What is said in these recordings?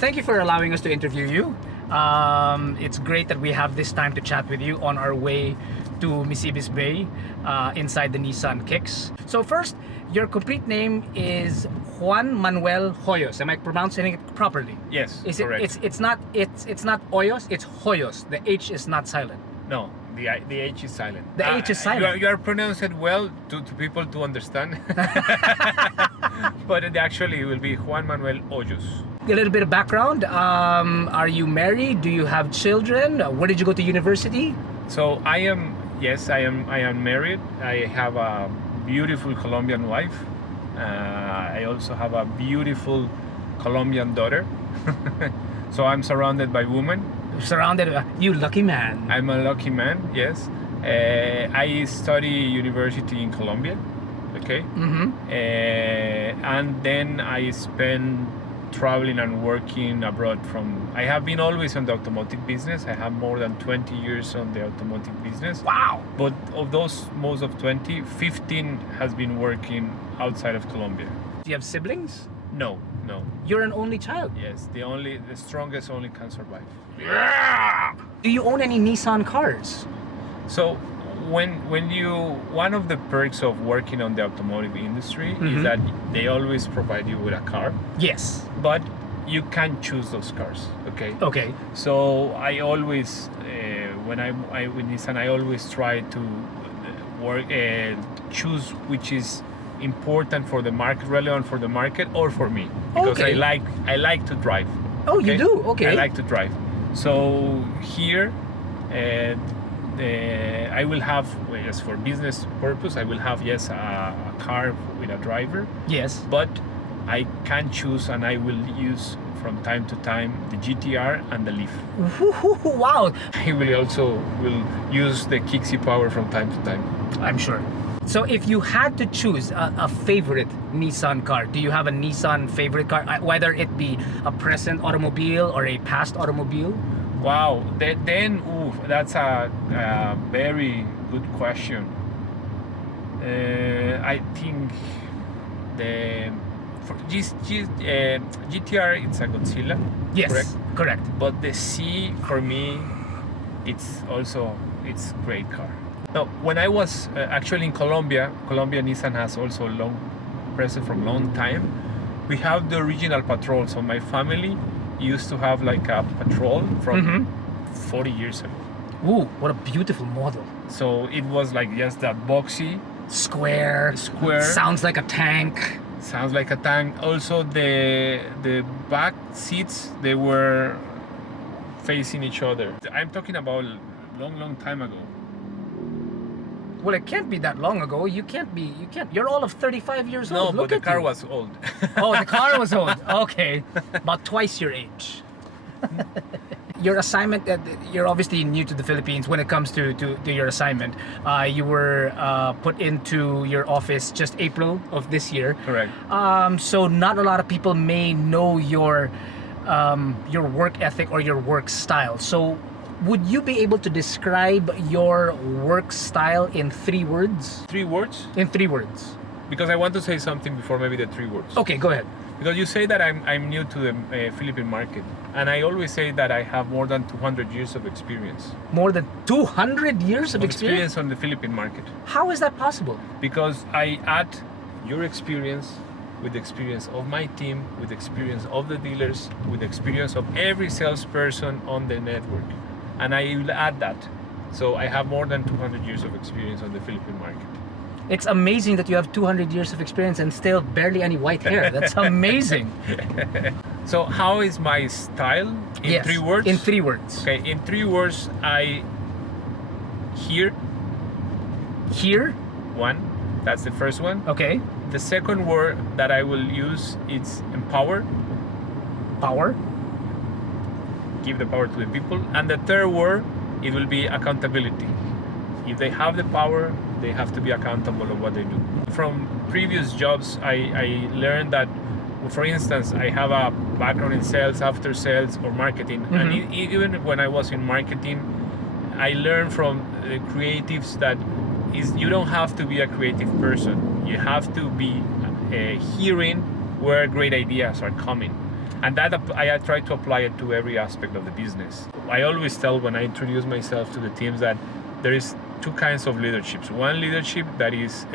thank you for allowing us to interview you. It's great that we have this time to chat with you on our way to Misibis Bay inside the Nissan Kicks. So first, your complete name is Juan Manuel Hoyos. Am I pronouncing it properly? Yes, Is correct. It's not Hoyos, it's Hoyos. The H is not silent. No, the H is silent. The H is silent. You are pronouncing it well to people to understand. But actually it will be Juan Manuel Hoyos. A little bit of background. Are you married? Do you have children? Where did you go to university? So I am married. I have a beautiful Colombian wife. I also have a beautiful Colombian daughter. So I'm surrounded by women. Surrounded, you lucky man. I'm a lucky man, yes. I study university in Colombia, okay? Mm-hmm. And then I spend traveling and working abroad I have been always in the automotive business. I have more than 20 years on the automotive business. Wow. But of those, most of 20, 15 has been working outside of Colombia. Do you have siblings? No. You're an only child. Yes, the strongest only can survive. Yeah. Do you own any Nissan cars? So one of the perks of working on the automotive industry Mm-hmm. is that they always provide you with a car, Yes. but you can't choose those cars. Okay. Okay. So I always, when I with Nissan, I always try to choose which is important for the market, relevant for the market, or for me, because Okay. I like to drive. Oh, you do? Okay. I like to drive. So here, I will have, yes, for business purpose, I will have, yes, a car with a driver, Yes. but I can choose and I will use from time to time the GTR and the Leaf. Wow. I will use the Kixi Power from time to time. I'm sure. So if you had to choose a favorite Nissan car, do you have a Nissan favorite car, whether it be a present automobile or a past automobile? Wow, that's a very good question. I think for GTR, it's a Godzilla. Yes, correct. But the C for me, it's great car. Now, when I was actually in Colombia, Nissan has also present from long time. We have the original Patrol. So my family used to have like a Patrol from 40 years ago. Ooh, what a beautiful model. So it was like just that boxy, Square. Sounds like a tank. sounds like a tank. Also the back seats, they were facing each other. I'm talking about long time ago. Well, it can't be that long ago. You can't. You're all of 35 years No, old. but Look the at car you. was old. Oh, the car was old. Okay. About twice your age. Your assignment, you're obviously new to the Philippines when it comes to your assignment. You were put into your office just April of this year. Correct. So not a lot of people may know your work ethic or your work style. So would you be able to describe your work style in 3 words? 3 words? In 3 words. Because I want to say something before maybe the 3 words. Okay, go ahead. Because you say that I'm new to the Philippine market, and I always say that I have more than 200 years of experience. More than 200 years of experience? On the Philippine market. How is that possible? Because I add your experience with the experience of my team, with the experience of the dealers, with the experience of every salesperson on the network. And I will add that. So I have more than 200 years of experience on the Philippine market. It's amazing that you have 200 years of experience and still barely any white hair. That's amazing. So how is my style? In Yes, 3 words? In 3 words. Okay, in 3 words, I hear. Here. 1, that's the first one. Okay. The second word that I will use is empower. Power. Give the power to the people. And the third word, it will be accountability. If they have the power, they have to be accountable of what they do. From previous jobs, I learned that, for instance, I have a background in sales, after sales, or marketing. And even when I was in marketing, I learned from the creatives that you don't have to be a creative person. You have to be hearing where great ideas are coming. And that I try to apply it to every aspect of the business. I always tell when I introduce myself to the teams that there is two kinds of leaderships. One leadership that is,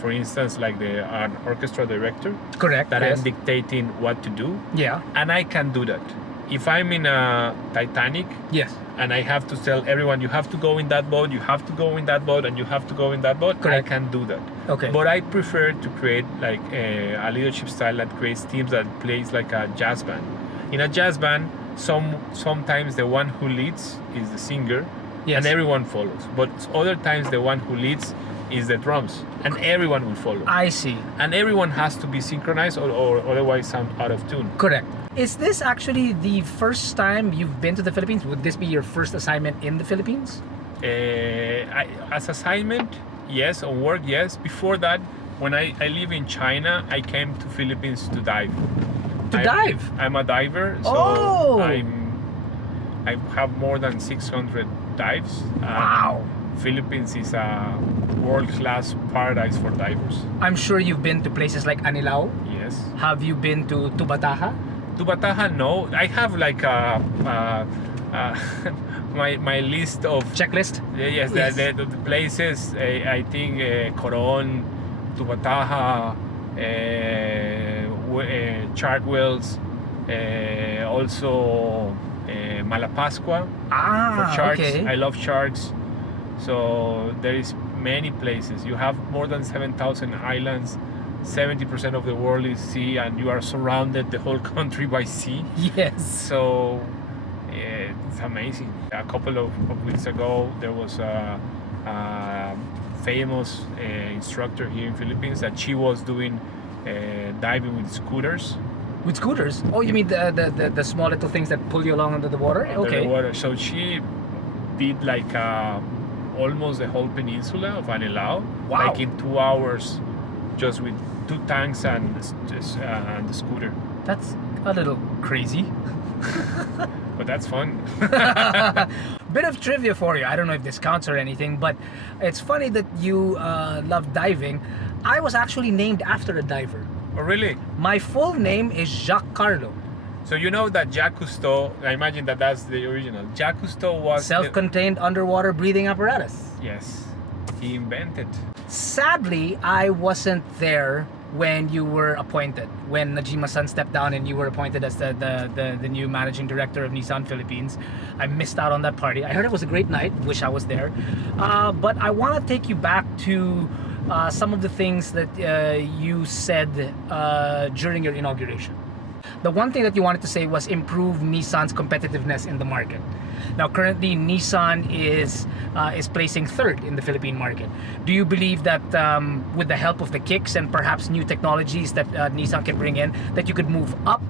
for instance, like an orchestra director. Correct. That yes. I'm dictating what to do. Yeah. And I can do that. If I'm in a Titanic, Yes. and I have to tell everyone, you have to go in that boat, you have to go in that boat, and you have to go in that boat, Correct. I can do that. Okay. But I prefer to create like a leadership style that creates teams that plays like a jazz band. In a jazz band, sometimes the one who leads is the singer, Yes. and everyone follows. But other times the one who leads is the drums, and everyone will follow. I see. And everyone has to be synchronized, or otherwise sound out of tune. Correct. Is this actually the first time you've been to the Philippines? Would this be your first assignment in the Philippines? As assignment, yes. On work, yes. Before that, when I live in China, I came to Philippines to dive. Dive? I'm a diver, so Oh! I have more than 600 dives. Wow. Philippines is a world-class paradise for divers. I'm sure you've been to places like Anilao. Yes. Have you been to Tubataha? Tubataha, no. I have like my list of Checklist? yes, the places. I think Coron, Tubataha, Chartwells, also Malapascua for sharks. Okay. I love sharks. So there is many places. You have more than 7,000 islands. 70% of the world is sea, and you are surrounded the whole country by sea. Yes. So it's amazing. A couple of weeks ago, there was a famous instructor here in Philippines that she was doing diving with scooters. With scooters? Oh, you mean the small little things that pull you along under the water? Under Okay. the water. So she did like almost the whole peninsula of Anilao, Wow. like in 2 hours, just with 2 tanks and the scooter. That's a little crazy. But that's fun. Bit of trivia for you. I don't know if this counts or anything, but it's funny that you love diving. I was actually named after a diver. Oh, really? My full name is Jacques Carlo. So you know that Jacques Cousteau, I imagine that that's the original. Jacques Cousteau was Self-contained underwater breathing apparatus. yes, he invented. Sadly, I wasn't there when you were appointed, when Najima-san stepped down and you were appointed as the new managing director of Nissan Philippines. I missed out on that party. I heard it was a great night. Wish I was there. But I want to take you back to some of the things that you said during your inauguration. The one thing that you wanted to say was improve Nissan's competitiveness in the market. Now, currently, Nissan is placing third in the Philippine market. Do you believe that with the help of the kicks and perhaps new technologies that Nissan can bring in, that you could move up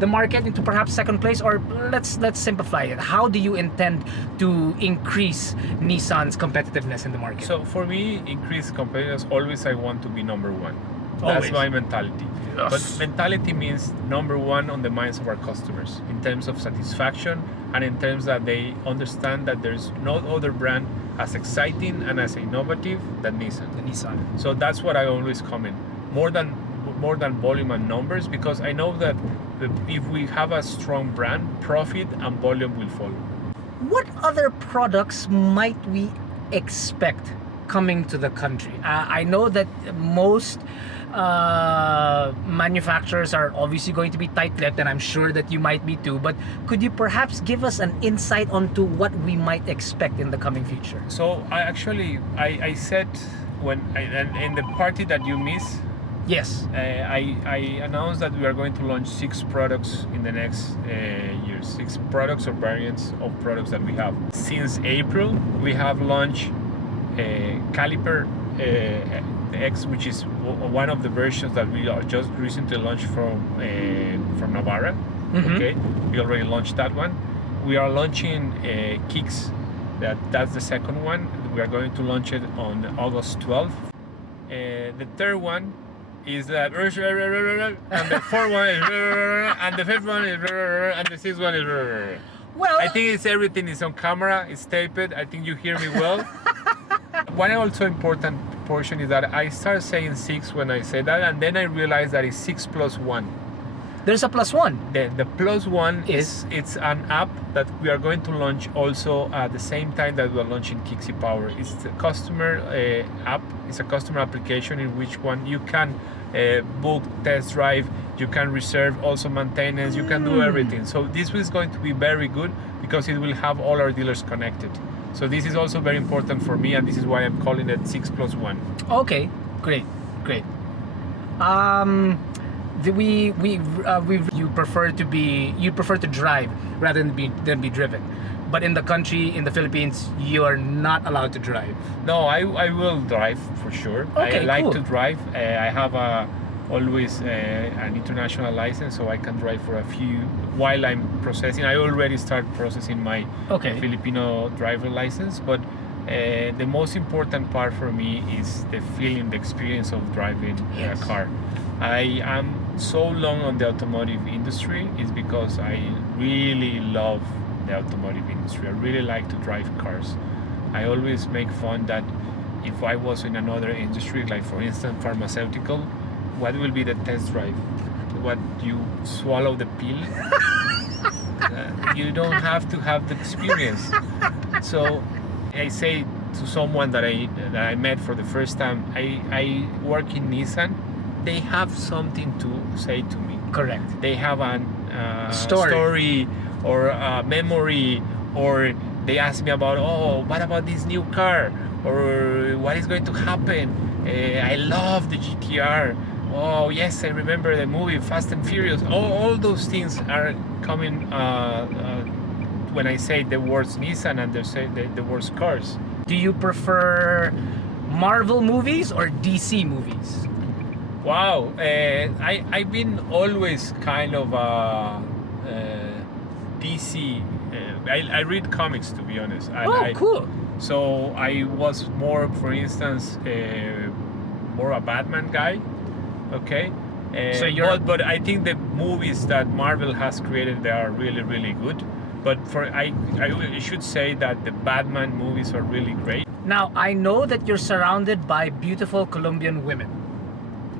the market into perhaps second place? Or let's simplify it. How do you intend to increase Nissan's competitiveness in the market? So for me, increased competitiveness, always I want to be number one. Always. That's my mentality. Yes. But mentality means number one on the minds of our customers in terms of satisfaction and in terms that they understand that there's no other brand as exciting and as innovative than Nissan. The Nissan. So that's what I always comment. More than volume and numbers, because I know that if we have a strong brand, profit and volume will follow. What other products might we expect coming to the country? I know that most manufacturers are obviously going to be tight-lipped, and I'm sure that you might be too, but could you perhaps give us an insight onto what we might expect in the coming future? So I said in the party that you miss, Yes. I announced that we are going to launch 6 products in the next year. 6 products or variants of products that we have. Since April, we have launched Caliper X, which is one of the versions that we are just recently launched from Navarra. Mhm. Okay, we already launched that one. We are launching Kicks. That's the second one. We are going to launch it on August 12th. The third one is that, and the fourth one is, and the fifth one is, and the sixth one is. Well, I think everything is on camera. It's taped. I think you hear me well. One also important portion is that I start saying 6 when I say that, and then I realize that it's 6 plus 1. There's a plus one. The plus one is it's an app that we are going to launch also at the same time that we are launching Kixi Power. It's the customer app. It's a customer application in which one you can book, test drive, you can reserve also maintenance, you can do everything. So this is going to be very good because it will have all our dealers connected. So this is also very important for me, and this is why I'm calling it 6+1. Okay, great. You prefer to drive rather than be driven, but in the country, in the Philippines, you are not allowed to drive. No, I will drive for sure. Okay, I like cool. to drive. I have always an international license, so I can drive for a few while I'm processing. I already start processing my Filipino driver license, but the most important part for me is the feeling, the experience of driving a car. I am so long on the automotive industry is because I really love the automotive industry. I really like to drive cars. I always make fun that if I was in another industry, like for instance pharmaceutical, what will be the test drive? What, you swallow the pill? You don't have to have the experience. So I say to someone that I met for the first time, I work in Nissan. They have something to say to me. Correct. They have a story or a memory, or they ask me about, oh, what about this new car, or what is going to happen. I love the GTR. Oh yes, I remember the movie Fast and Furious. All those things are coming when I say the words Nissan and they say the words cars. Do you prefer Marvel movies or DC movies? Wow, I've been always kind of DC. I read comics, to be honest. And cool. So I was more, for instance, more a Batman guy. Okay. So you're... but I think the movies that Marvel has created, they are really, really good. But I should say that the Batman movies are really great. Now, I know that you're surrounded by beautiful Colombian women.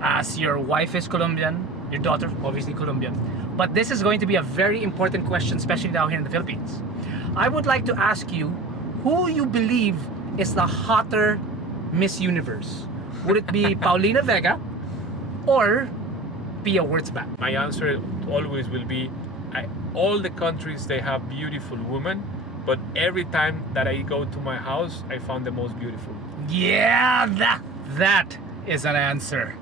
As your wife is Colombian, your daughter obviously Colombian. But this is going to be a very important question, especially down here in the Philippines. I would like to ask you who you believe is the hotter Miss Universe. Would it be Paulina Vega or Pia Wurtzbach? My answer always will be, all the countries, they have beautiful women, but every time that I go to my house, I found the most beautiful. Yeah, that is an answer.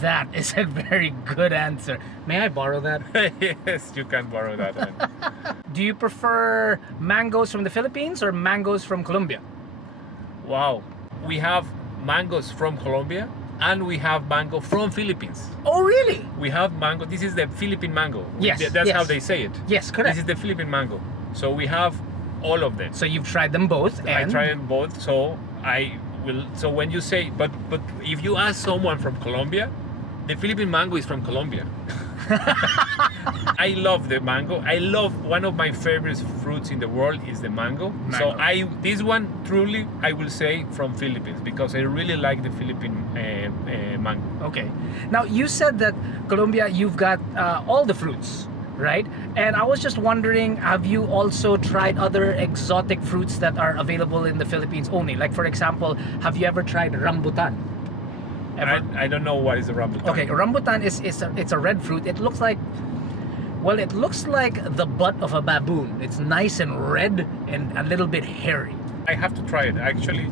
That is a very good answer. May I borrow that? Yes, you can borrow that one. Do you prefer mangoes from the Philippines or mangoes from Colombia? Wow. We have mangoes from Colombia and we have mango from Philippines. Oh, really? We have mango. This is the Philippine mango. Yes. That's how they say it. Yes, correct. This is the Philippine mango. So we have all of them. So you've tried them both, and I tried them both. So so when you say, but if you ask someone from Colombia, the Philippine mango is from Colombia. I love the mango. I love, one of my favorite fruits in the world is the mango. So this one truly I will say from Philippines, because I really like the Philippine mango. Okay. Now you said that Colombia, you've got all the fruits, right? And I was just wondering, have you also tried other exotic fruits that are available in the Philippines only? Like, for example, have you ever tried rambutan? I don't know what is a rambutan. Okay, rambutan it's a red fruit. It looks like, well, it looks like the butt of a baboon. It's nice and red and a little bit hairy. I have to try it actually.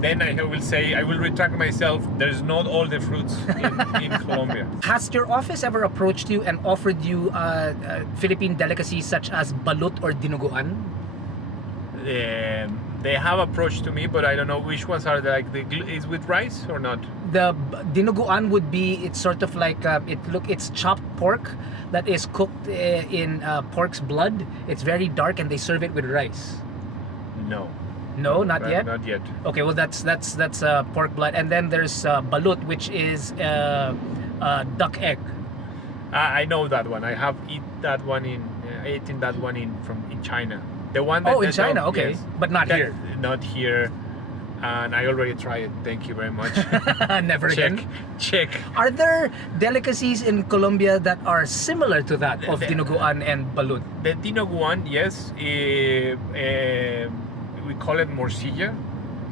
Then I will say, I will retract myself. There's not all the fruits in Colombia. Has your office ever approached you and offered you Philippine delicacies such as balut or dinuguan? They have approached to me, but I don't know which ones are is with rice or not. The dinuguan would be, it's sort of like it's chopped pork that is cooked in pork's blood. It's very dark and they serve it with rice. No, not yet. Not yet. Okay, well that's pork blood, and then there's balut, which is duck egg. I know that one. I have eaten that one in China. The one that in China, okay, yes, but not here. Not here. and I already tried it. Thank you very much. Never again. Check. Are there delicacies in Colombia that are similar to that of dinuguan and balut? The dinuguan, yes. We call it morcilla.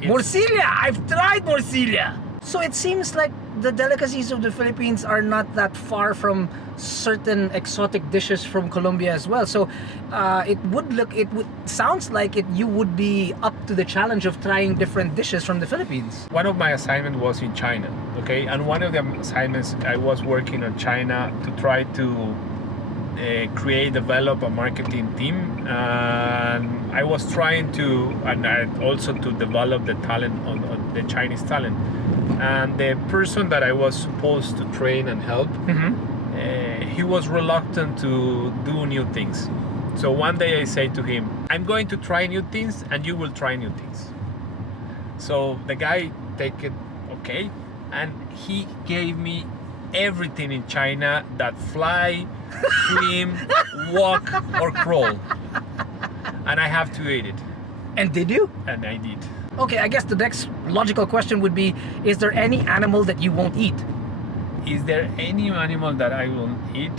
Morcilla! I've tried morcilla! So it seems like the delicacies of the Philippines are not that far from certain exotic dishes from Colombia as well. So sounds like you would be up to the challenge of trying different dishes from the Philippines. One of my assignments was in China, okay? And one of the assignments, I was working on China to try to develop a marketing team. And I was trying to, and also to develop the talent on the Chinese talent. And the person that I was supposed to train and help, he was reluctant to do new things. So one day I say to him, I'm going to try new things and you will try new things. So the guy take it, okay, and he gave me everything in China that fly, swim, walk or crawl. And I have to eat it. And did you? And I did. Okay, I guess the next logical question would be, is there any animal that you won't eat? Is there any animal that I won't eat?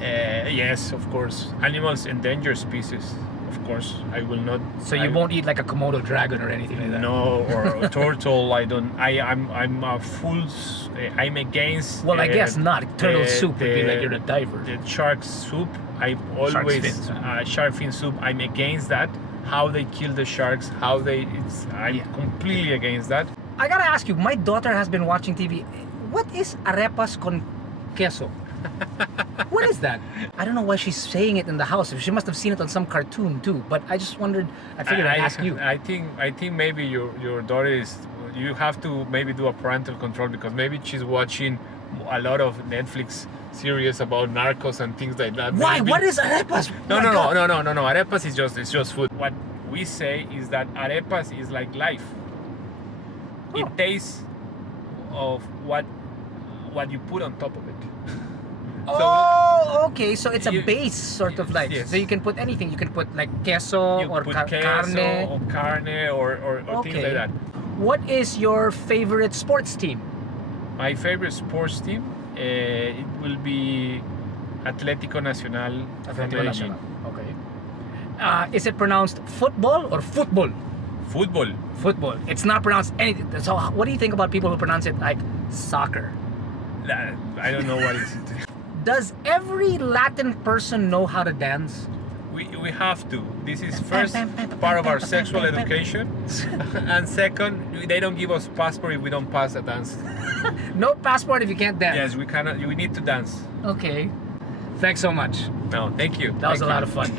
Yes, of course. Animals, endangered species. Of course, I will not. So you won't eat like a Komodo dragon or anything like that? No, or a turtle. I don't. I'm a full. I'm against. Well, I guess not. Turtle soup would be like you're a diver. The shark soup. I always shark fin soup. I'm against that. How they kill the sharks. I'm completely against that. I gotta ask you. My daughter has been watching TV. What is arepas con queso? What is that? I don't know why she's saying it in the house. She must have seen it on some cartoon too. But I just wondered. I figured I'd ask you. I think maybe your daughter is. You have to maybe do a parental control because maybe she's watching a lot of Netflix series about narcos and things like that. Why? Maybe. What is arepas? No. Arepas is just food. What we say is that arepas is like life. Oh. It tastes of what you put on top of it. Okay. So it's a base sort of like. Yes. So you can put anything. You can put like queso or carne. Or carne or things like that. What is your favorite sports team? My favorite sports team, it will be Atlético Nacional from Medellín. Okay. Is it pronounced football or football? Football. Football. It's not pronounced anything. So what do you think about people who pronounce it like soccer? I don't know what is it. Does every Latin person know how to dance? We have to. This is first part of our sexual education, and second, they don't give us passport if we don't pass a dance. No passport if you can't dance. Yes, we cannot. We need to dance. Okay. Thanks so much. No, thank you. That was a lot of fun.